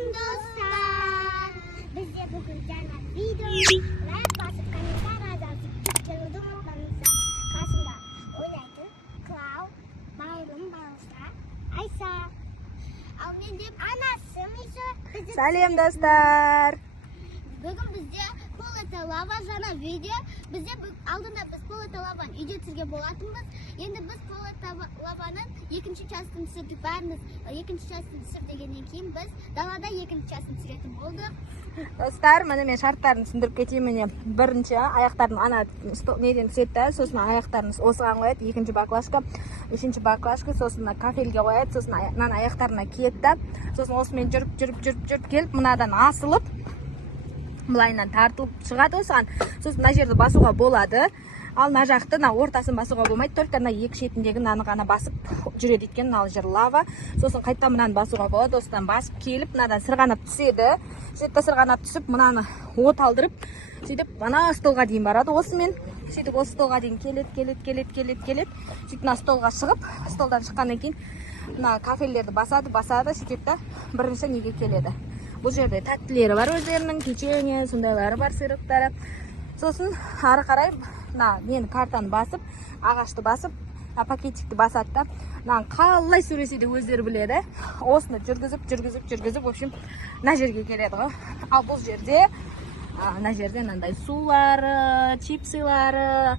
Сәлем достар. Бізде бүгін жаңа видео. Лайк басып, комментарий жазып, жүруді ұмытпаңыздар. Қасымда ойнайтын Клау, бауырым балыса, Айса. Ал мен деп анасы Миша. Сәлем достар. Бүгін бізде пол это лава жаңа видео. Бізде алдында біз пол это лаваны үйде түсірген болатынбыз. Енді біз пол это лаваның екінші частын түсірдік. Бәріміз екінші частын түсірдегеннен кейін біз далада екінші частын түсіретін болдық. Достар, міне мен шарттарын түсіндіріп кетейін. Міне бірінші аяқтарын ана неден түседі, сосын аяқтарын осыған қояды, екінші баклажка, үшінші баклажка, сосын кафельге қояды, сосын аяқтарына киеді, сосын осымен жүріп келіп, мынадан асылып, былайынан тартылып шығады осыған. Сосын мына жерді басуға болады. Ал мына жақты ортасын басуға болмайды, только екі шетіндегі мынаны ғана басып жүреді екен, мына жер лава. Сосын қайта мынаны басуға болады, осыдан басып келіп, мынадан сырғанап түседі. Сөйтіп сырғанап түсіп, мынаны от алдырып, сөйтіп ана столға дейін барады осымен. Сөйтіп осы столға дейін келеді. Сөйтіп мына столға шығып, столдан шыққаннан кейін мына кафелерді басады, сөйтіп та бірінші неге келеді. Бұл жерде тәттілері бар өздерінің, печенье, сондайлары бар, сыйлықтары. Сосын ары қарай мен картаны басып, ағашты басып, пакетикті басады да. Қалай сөйлесе де өздері біледі. Осыны жүргізіп, в общем, мына жерге келеді ғой. Ал бұл жерде, мына жерде мынандай сулары, чипсылары,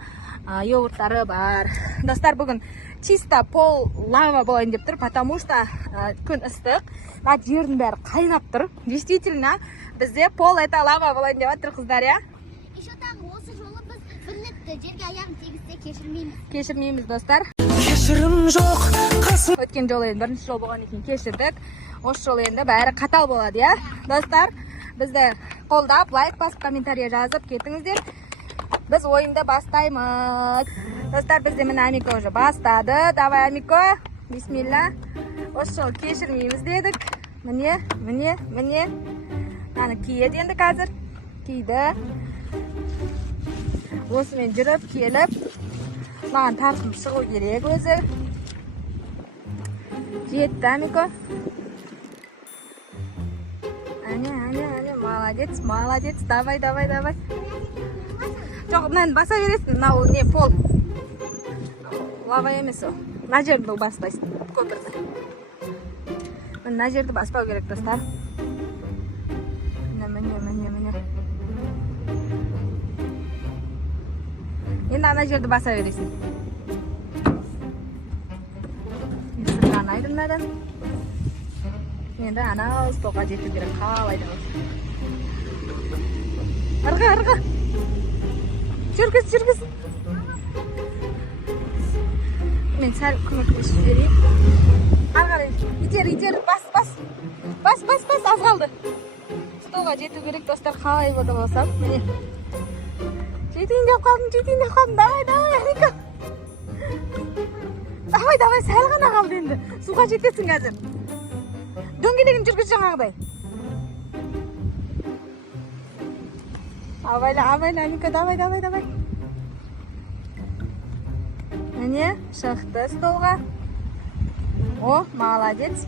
йогурттары бар. Достар, бүгін чисто пол лава болайын деп тұр, потому что күн ыстық. Жердің бәрі қайнап тұр. Действительно, бізде пол это лава болайын деп жатыр, қыздар, я? Еще тағы осы жолы біз бірлікті жерге аяғын тегісте кешірмейміз, достар. Кешірім жоқ, қасым. Өткен жолы енді бірінші жол болған екен кешірдік. Осы жолы енді бәрі қатал болады, я? Достар, бізді қолдап, лайк басып, комментария жазып кетіңіздер. Біз ойынды бастаймыз. Достар, бізде міне Амико уже бастады. Давай, Амико, бисмилла. Осы жолы кешірмейміз дедік. Міне. Мынаны киеді енді қазір. Киді. Осымен жүріп, келіп, маған тартып шығу керек өзі. Жетті, Амико. Әне, молодец. Давай. Жоқ, мынаны баса бересің, мынау не пол. Лава емес о. Мына жерді баспайсың, көпірді. Мына жерді баспау керек, достар. Міне. Енді ана жерді баса бересің. Сырғанайды мынадан. Енді ана столға жету керек, қалайды. Арға. Жүргіз. Мен сәл көмектесіп жіберейін. Арғарай, итер, бас, аз қалды. Столға жету керек, достар, қалай болды болсам. Міне. Жетейін деп қалдым, давай, Амико. Давай, сәл ғана қалды енді. Суға жетесің қазір. Дөңгелегін жүргіз жаңағыдай. Абайла, Амико, давай. Міне, шықты столға. О, молодец.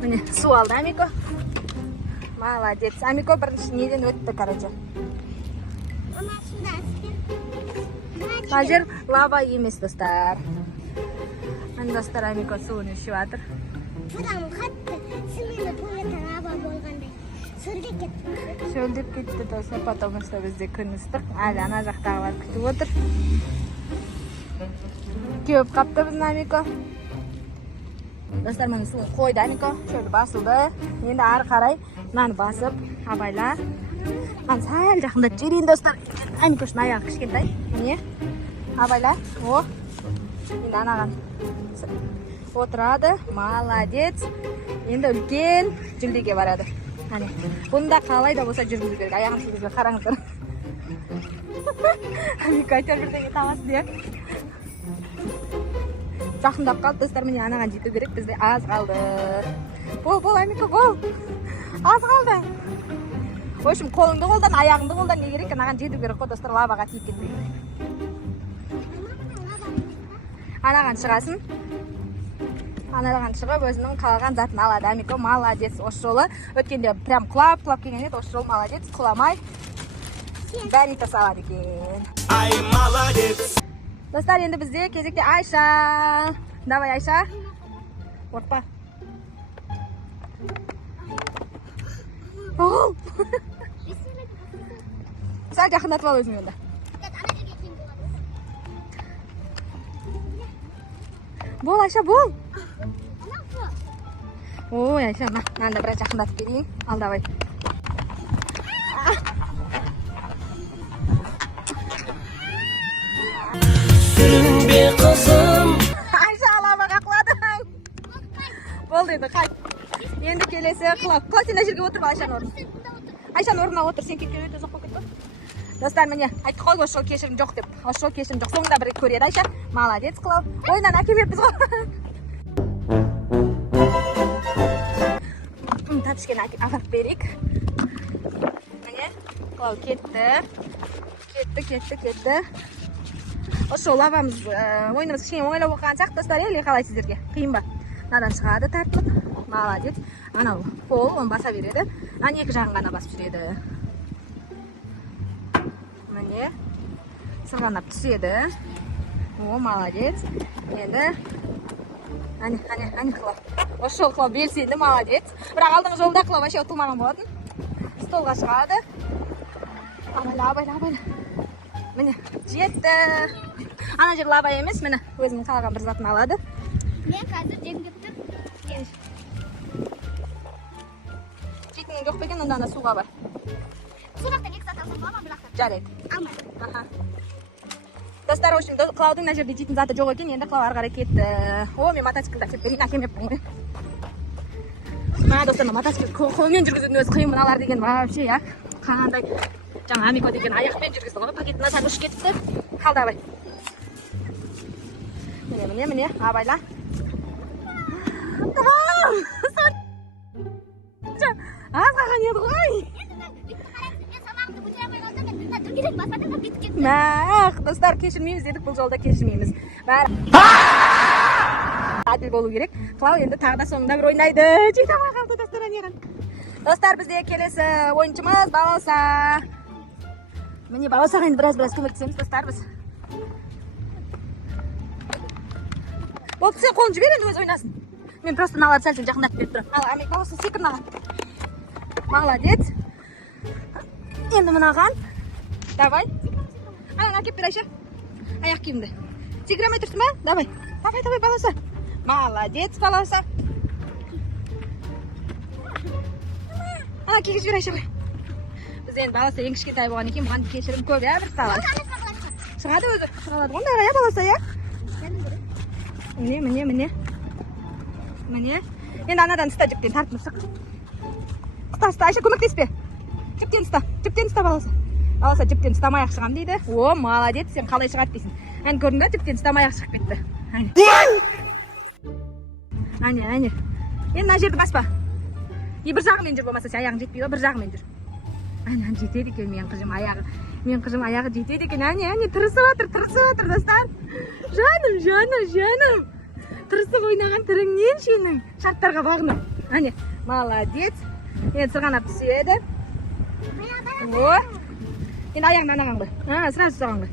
Міне, су алды, Амико. Молодец. Амико бірінші неден өтті, короче. Мына жер лава емес, достар. Міне, достар, Амико суын ішіп жатыр. Бұдан қатты сімені туалетті лава болғандай Шөлдеп кетті, достар, потому что бізде күн ыстық. Әлі ана жақтағылар күтіп отыр. Кеуіп қапты біздің Амико. Достар, мені суын қойды, Амико. Шөлді басылды. Енді ары қарай мынаны басып, абайла. Маған сәл жақындап жіберейін, достар. Амико үшін аяғы кішкентай. Міне, абайла. О, енді анаған отырады. Молодец. Енді үлкен жүлдеге барады. Бұнда қалай да болса жүргізу керек. Аяғын жүргізуге қараңыздар. Амико айтар бірдеңе табасыз, де. Жақындап қалды, достар, міне анаған жету керек. Бізде аз қалды. Бол, Амико, бол. Аз қалды. В общем, қолыңды қолдан, аяғыңды қолдан не керек? Анаған жету керек қой, достар, лаваға тиіп кетпей. Анаған шығасын. анадан шығып өзінің қалаған затын алады. Амико молодец. Осы жолы өткенде прям құлап келген еді. Осы жолы молодец, құламай бәрін салады екен. Ай, молодец. Достар, енді бізде кезекте Айша. Давай, Айша. Қорқпа. Ол. Сәл жақындатып ал өзің енді. Бол, Айша, бол. Ой, Айша, мынаны да біраз жақындатып берейін. Ал, давай. Сүрінбе қызым. Айша, алабаға құладың. Болды енді, қайт. Енді келесі құлап. Құла, сен жерге отырып, Айшаның орнына. Айшаның орнына отыр, сен кеткен өте ұзақ болып кетті. Достар, міне, айтты қой, осы жол кешірім жоқ деп. Осы жол кешірім жоқ. Соңында бір көреді Айша. Молодец қылау. Ойынан әкелмеппіз ғой. Тәпішкені ағарып берейік. Міне, қылау кетті. Кетті. Осы жол лавамыз, ойынымыз кішкене оңайлау болған сияқты, достар, еле қалай сіздерге? Қиын ба? Надан шығады, тартып. Молодец. Анау пол, оны баса береді. Ана екі жағын ғана басып жүреді. Міне, сырғанап түседі. О, молодец. Енді, әне қылау. Осы жол қылау белсенді, молодец. Бірақ алдыңғы жолда қылау вообще ұтылмаған болатын. Столға шығады. Абайла. Міне, жетті. Ана жер лаба емес, міне, өзінің қалаған бір затын алады. Мен қазір жеңдіп тұр. Жетінің жоқ бекен, онда ана суға бар. Сұрақтан екі сат алсам бола ма, бірақтан? Жарайды. Алмайды. Достар, үшін қылаудың мына жерде жейтін заты жоқ екен, енді қылау ары қарай кетті. О, мен мотоциклді әкеліп берейін, әкелмеппін ғой. Мына достар, мотоцикл қолмен жүргізудің өзі қиын, мыналар деген вообще, я қандай жаңа Амико деген аяқпен жүргізді ғой, пакетін насар ұшып кетіпті. Қал, давай. Міне, абайла. Аз қаған еді ғой. Мәқ, достар, кешірмейміз дедік, бұл жолда кешірмейміз. Әділ болу керек. Қылау енді тағы да соңында бір ойнайды. Жейтамай қалды, достар, анеған. Достар, бізде келесі ойыншымыз Балауса. Міне, Балаусаға енді біраз көмектесеміз, достар, біз. Болды, сен қолын жібер, енді өз ойнасын. Мен просто налады сәл жақындатып беріп тұрам. Ал, Амик, Балауса, секір наған. Молодец. Енді мынаған. Давай. Анан әкеп бер, Айша. Аяқ киімді. Секіремей тұрсың ба? Давай, Балауса. Молодец, Балауса. Ана, кигіз жібер, Айша ғой. Біз енді Балауса ең кішкентай болған екен, бұған кешірім көп, бір салады. Шығады өзі. Шығады ғой, дайра, Балауса, я? Міне. Енді анадан ұста жүктен тартып шық. Ұста, Айша, көмектеспе. Жүктен ұста, Балауса. Балауса жүктен ұстамай-ақ шығам дейді. О, молодец, сен қалай шығады дейсің. Әне көрдің бе, жүктен ұстамай-ақ шығып кетті. Әне. Енді мына жерді баспа. Бір жағымен жүр, болмаса сен аяғың жетпей, бір жағымен жүр. Әне, жетеді екен мен қыжым аяғы. Мен қыжым аяғы жетеді екен. Әне, тырысып отыр, достар. Жаным. Тырысып ойнаған түріңнен сенің шарттарға бағынып. Әне, молодец. Енді сырғанап түседі. О, енді аяғын анаған ғой. Сразу саған ғой.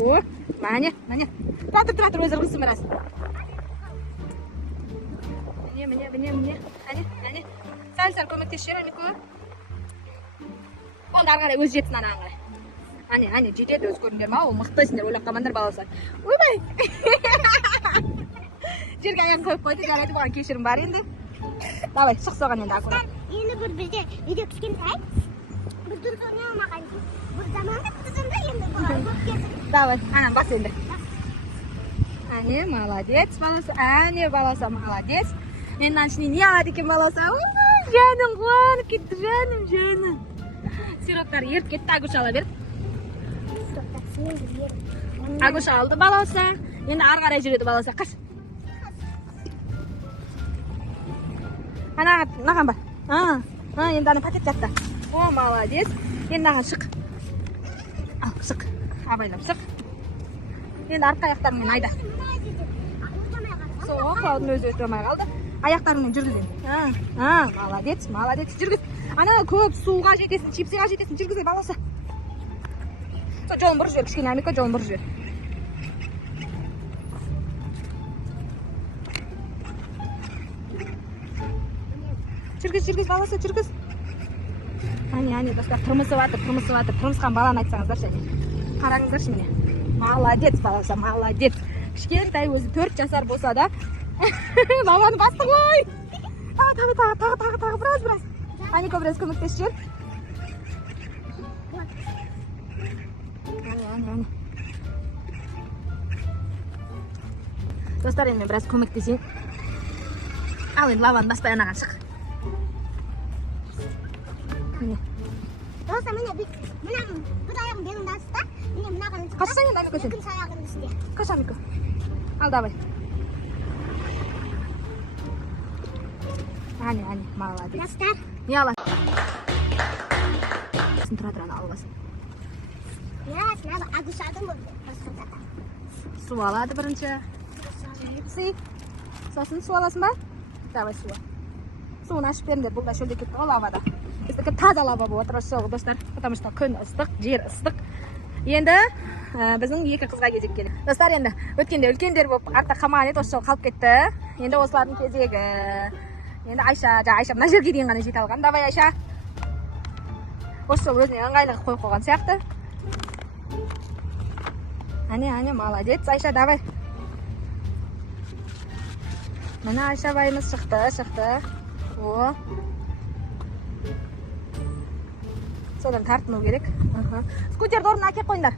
О, мәне. Тұратыр, өзір қылсын біраз. Міне. Әне. Сәл көмектес жер, Амико. Онда ары қарай өзі жетсін анаған қарай. Әне, жетеді өз көріңдер ма? Ол мықты сендер ойлап қалмаңдар, Балауса. Ойбай! Жерге аяғын қойып қойды, жарайды, бұған кешірім бар енді. Давай, шық соған енді аккурат. Енді бір бізде видео кішкентай. Бір дұрыс ойнай алмаған. Бір заманда қызымда енді бұлар көп кешірім. Давай, анан бас енді. Әне, молодец, Балауса, молодец. Енді мынан ішіне не алады екен, Балауса? Жаным, қуанып кетті, жаным. Сироптар еріп кетті, Агуша ала бер. Агуша алды, Балауса. Енді ары қарай жүреді, Балауса. Қаш. Наған бар. Енді аны пакет жатты. О, молодец. Енді наған шық. Ал, шық. Абайлап шық. Енді артқа аяқтарымен айда. Клаудың өзі өтіп алмай қалды. Аяқтарыңмен жүргіз енді. Молодец, молодец. Жүргіз. Ана көп суға жетесің, чипсиға жетесің. Жүргіз баласы. Жолын бұрып жібер, кішкене Амика, жолын бұрып жібер. Жүргіз баласы, жүргіз. Әне, достар, тұрмысы батыр. Тұрмысқан баланы айтсаңыздаршы. Қараңыздаршы міне. Молодец, баласы, молодец. Кішкентай өзі 4 жасар болса да. Баланы басты ғой. Тағы, біраз. Аника біраз көмектесіп жүр. Әне. Достар, енді мен біраз көмектесейін. Ал енді лаваны баспай анаған шық. Достар, міне бір аяғым белімді асты. Міне мынаған үсті. Қашсаң енді Амика сен? Екінші аяғын үсті. Қаш Амика. Ал давай. Әне, молодец. Достар. Не аласың? Тұра ана алғасын. Агушадың болды. Су алады бірінші. Чипсы. Сосын су аласың ба? Давай суы. Суын ашып беріңдер, бұл да шөлде кетті ғой лавада. Біздікі таза лава болып отыр осы достар, потому что күн ыстық, жер ыстық. Енді біздің екі қызға кезек келеді. Достар, енді өткенде үлкендер болып артта қалмаған еді, осы жол қалып кетті. Енді осылардың кезегі. Енді Айша мына жерге дейін ғана жете алған. Давай Айша. Осы жол өзіне ыңғайлы қойып қойған сияқты. Әне, молодец, Айша, давай. Мына Айша байымыз шықты. О. Содан тартыну керек. Скутерді орнына әкеп қойыңдар.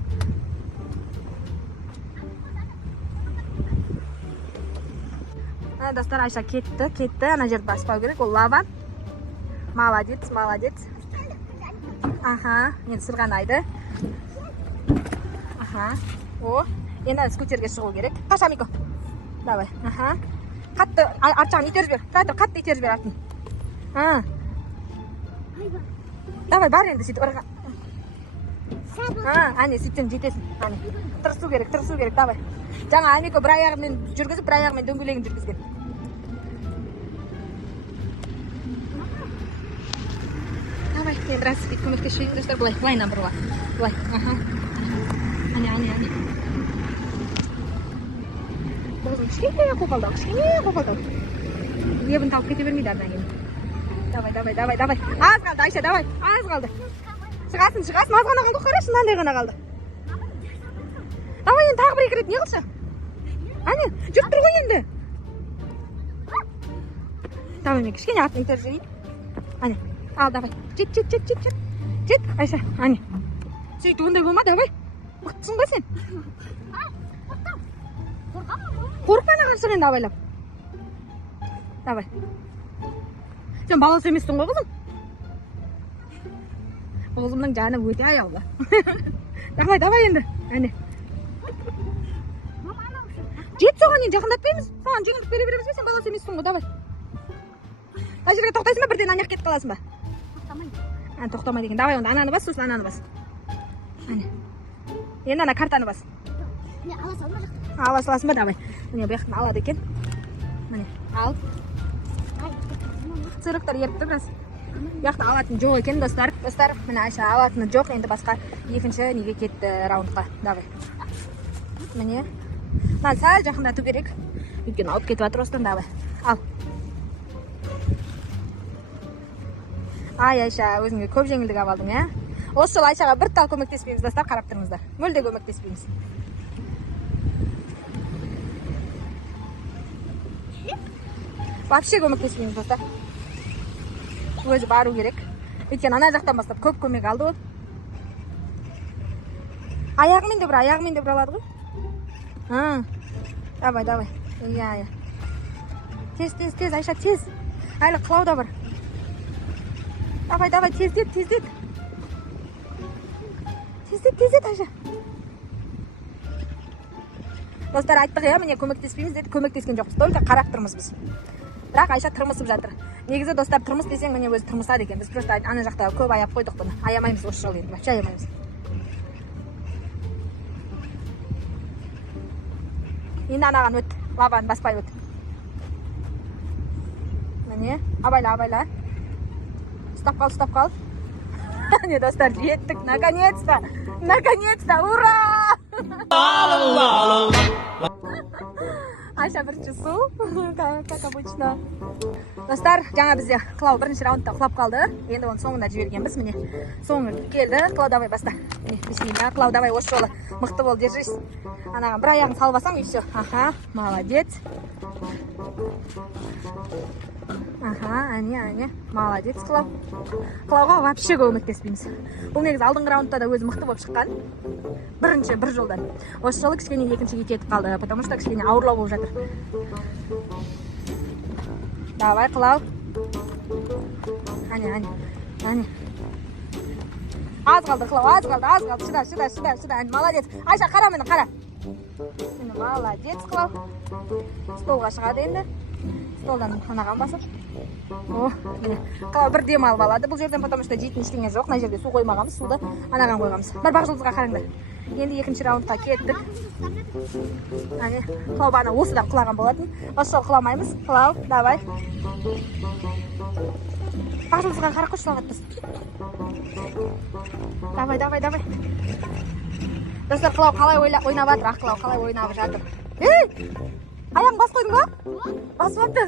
Достар, Айша кетті. Ана жерді баспау керек. Ол лаван. Молодец. Енді сырғанайды. О, енді скутерге шығу керек. Қаш Амико. Давай. Қатты арчағын итеріп жібер. Қатты итеріп жібер артын. Давай, бар енді сөйтіп ұрға. Әне, сөйтсен жетесің. Тырысу керек, давай. Жаңа Амико бір аяғымен жүргізіп, бір аяғымен дөңгелегін жүргізген. Давай, мен біраз көмектесіп достар, былайынан бұрға. Былай, Әне. Бұғызым кішкене қопалдау. Ебін тауып кете бермейді ардан кейін. Давай. Az қалды, Айша, давай. Az қалды. Шығасын. Az ғана қалды, қарашы, мынандай ғана қалды. Давай, енді тағы бір екі рет не қылшы? Әне, жүріп тұр ғой енді. Давай, мен кішкене артын итеріп жіберейін. Әне, ал, давай. Жет, Айша, әне. Сөйті, ондай болма, давай. Мықтысың ба сен? Қорықпа анаған шығ енді абайлап. Давай. Сен баласы емессің ғой қызым? Қызымның жаны өте аяулы. Давай енді. Әне. Жет соған енді жақындатпаймыз. Саған жеңілдік бере береміз бе, сен баласы емессің ғой, давай. Ана жерге тоқтайсың ба, бірден аяқ кетіп қаласың ба? Тоқтамайды екен. Давай, онда ананы бас, сосын ананы бас. Әне. Енді ана картаны бас. Ала саласың ба, давай. Міне бұяқтан алады екен. Міне, ал. Сырықтар еріпті біраз. Бұяқта алатын жоқ екен, достар. Достар, міне Айша алатыны жоқ, енді басқа екінші неге кетті раундқа. Давай. Міне. Мына сәл жақындату керек. Өйткені алып кетіп жатыр осыдан, давай. Ал. Айша, өзіңе көп жеңілдік алдың, ә? Осы жол Айшаға бір тал көмектеспейміз, достар, қарап тұрыңыздар. Мүлде көмектеспейміз. Вообще көмектеспейміз, достар. Өзі бару керек. Өйткені ана жақтан бастап көп көмек алды ол. Аяғымен де бір алады ғой. Давай. Тез, Айша, тез. Әлі қылау да бар. Давай, тездет. Тездет, Айша. Достар, айттық, міне көмектеспейміз деді, көмектескен жоқпыз. Только қарап тұрмыз біз. Бірақ Айша тұрмысып жатыр. Негізі достар, тұрмыс десең міне өзі тұрмысады екен. Біз просто ана жақта көп аяп қойдық бұны. Аямаймыз осы жол енді, вообще аямаймыз. Енді анаған өт, лаваны баспай өт. міне абайла. Ұстап қал. Міне достар, жеттік, наконец-то, ура! Айша бірінші су, как обычно. Достар, жаңа бізде Клау бірінші раундта құлап қалды. Енді оны соңында жібергенбіз, міне. Соңы келді. Клау, давай баста. Бисмилля. Клау, давай осы жолы. Мықты бол, держись. Анаған бір аяғын салбасаң, и все. Аха, молодец. Аха, әне. Молодец, Клау. Клауға вообще көмектеспейміз. Бұл негізі алдыңғы раундта да өзі мықты болып шыққан. Бірінші, бір жолдан. Осы жолы кішкене екіншіге кетіп қалды, потому что кішкене ауырлау болып жатыр. Давай, Клау. Әне. Аз қалды, Клау, аз қалды. Шыда. Молодец. Айша, қара мені, қара. Молодец, Клау. Столға шығады енді. Столдан анаған басып. Міне. Клау бір дем алып алады бұл жерден, потому что жейтін ештеңе жоқ. Мына жерде су қоймағанбыз, суды анаған қойғанбыз. Бір бақ жұлдызға қараңдар. Енді екінші раундқа кеттік. Әне, Клау бана осыдан құлаған болатын. Осы жол құламаймыз. Клау, давай. Бақ жұлдызға қара қош салғатпыз. Давай. Достар, Клау қалай ойнап жатыр? Клау қалай ойнап жатыр? Аяғын бас қойдың ба? Басып апты.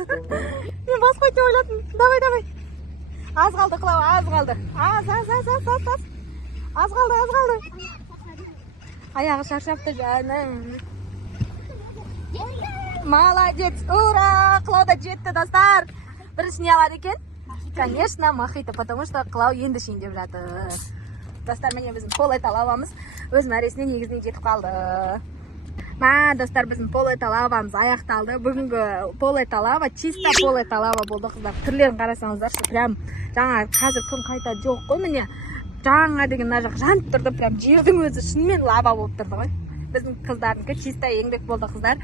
Мен бас қойды деп ойладым. Давай. Аз қалды, Клау, аз қалды. Аз қалды. Аяғы шаршапты жаным. Молодец, ура! Клау да жетті, достар. Бірінші не алады екен? Конечно, мохито, потому что Клау енді шендеп жатыр. Достар, міне біздің полета лавамыз өз мәресіне негізіне жетіп қалды. Достар, біздің полета лавамыз аяқталды. Бүгінгі полета лава, чисто полета лава болды, қыздар. Түрлерін қарасаңыздаршы, прям жаңа қазір күн қайта жоқ қой, міне. Жаңа деген мына жақ жанып тұрды, прям жердің өзі шынымен лава болып тұрды ғой. Біздің қыздардікі чисто еңбек болды, қыздар.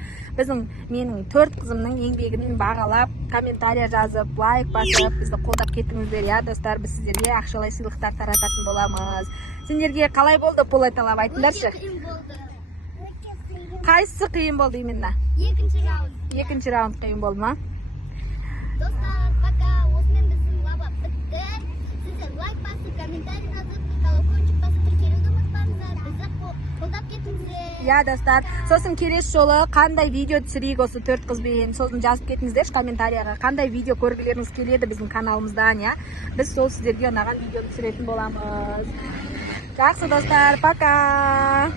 Менің 4 қызымның еңбегін бағалап, комментария жазып, лайк басып, бізді қолдап кеттіңіздер. Я, достар, біз сіздерге ақшалай сыйлықтар тарататын боламыз. Сендерге қалай болды полета лава, айтыңдаршы? Қайсысы қиын болды именно? Екінші раунд қиын болды ма? Достар, пока. Осымен біздің лава бітті. Сіздер лайк басып, комментарий жазып, колокольчик басып, тіркелуді ұмытпаңыздар. Бізді қолдап кетіңіздер. Я, достар, сосын келесі жолы қандай видео түсірейік осы 4 қызбен, сосын жазып кетіңіздерші комментарияға. Қандай видео көргілеріңіз келеді біздің каналымыздан, я? Біз сол сіздерге ұнаған видеоны түсіретін боламыз. Жақсы, достар, пока.